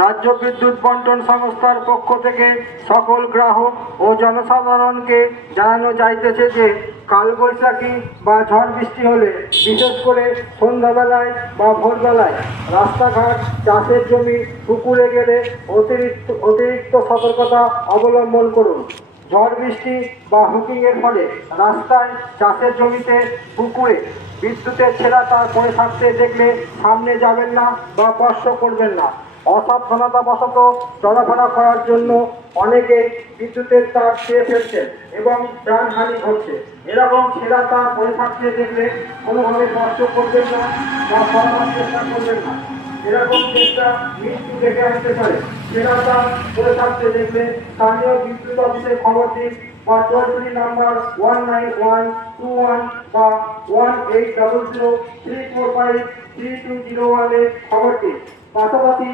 রাজ্য বিদ্যুৎ বন্টন সংস্থার পক্ষ থেকে সকল গ্রাহক ও জনসাধারণকে জানানো যাইতেছে যে কালবৈশাখী বা ঝড় বৃষ্টি হলে বিশেষ করে সন্ধ্যাবেলায় বা ভোরবেলায় রাস্তাঘাট, চাষের জমি, পুকুরে গেলে অতিরিক্ত সতর্কতা অবলম্বন করুন। ঝড় বৃষ্টি বা হুকিংয়ের ফলে রাস্তায়, চাষের জমিতে, পুকুরে বিদ্যুতের ছেঁড়া তার পড়ে থাকতে দেখলে সামনে যাবেন না বা স্পর্শ করবেন না। অসাবধানতাবশত চলাফেরা করার জন্য অনেকে বিদ্যুতের তার ছিঁড়ে ফেলছেন এবং প্রাণহানি ঘটছে। এরকম ছেঁড়া তার পড়ে থাকতে দেখলে কোনোভাবে স্পর্শ করবেন না বা সরানোর চেষ্টা করবেন না। এরকম চেষ্টা মৃত্যু ডেকে আনতে পারে। ছেঁড়া তার পড়ে থাকতে দেখলে স্থানীয় বিদ্যুৎ অফিসে খবর দিন বা টোল ফ্রি নাম্বার 19121 বা 1800 345 3201 এ খবর দিন। পাশাপাশি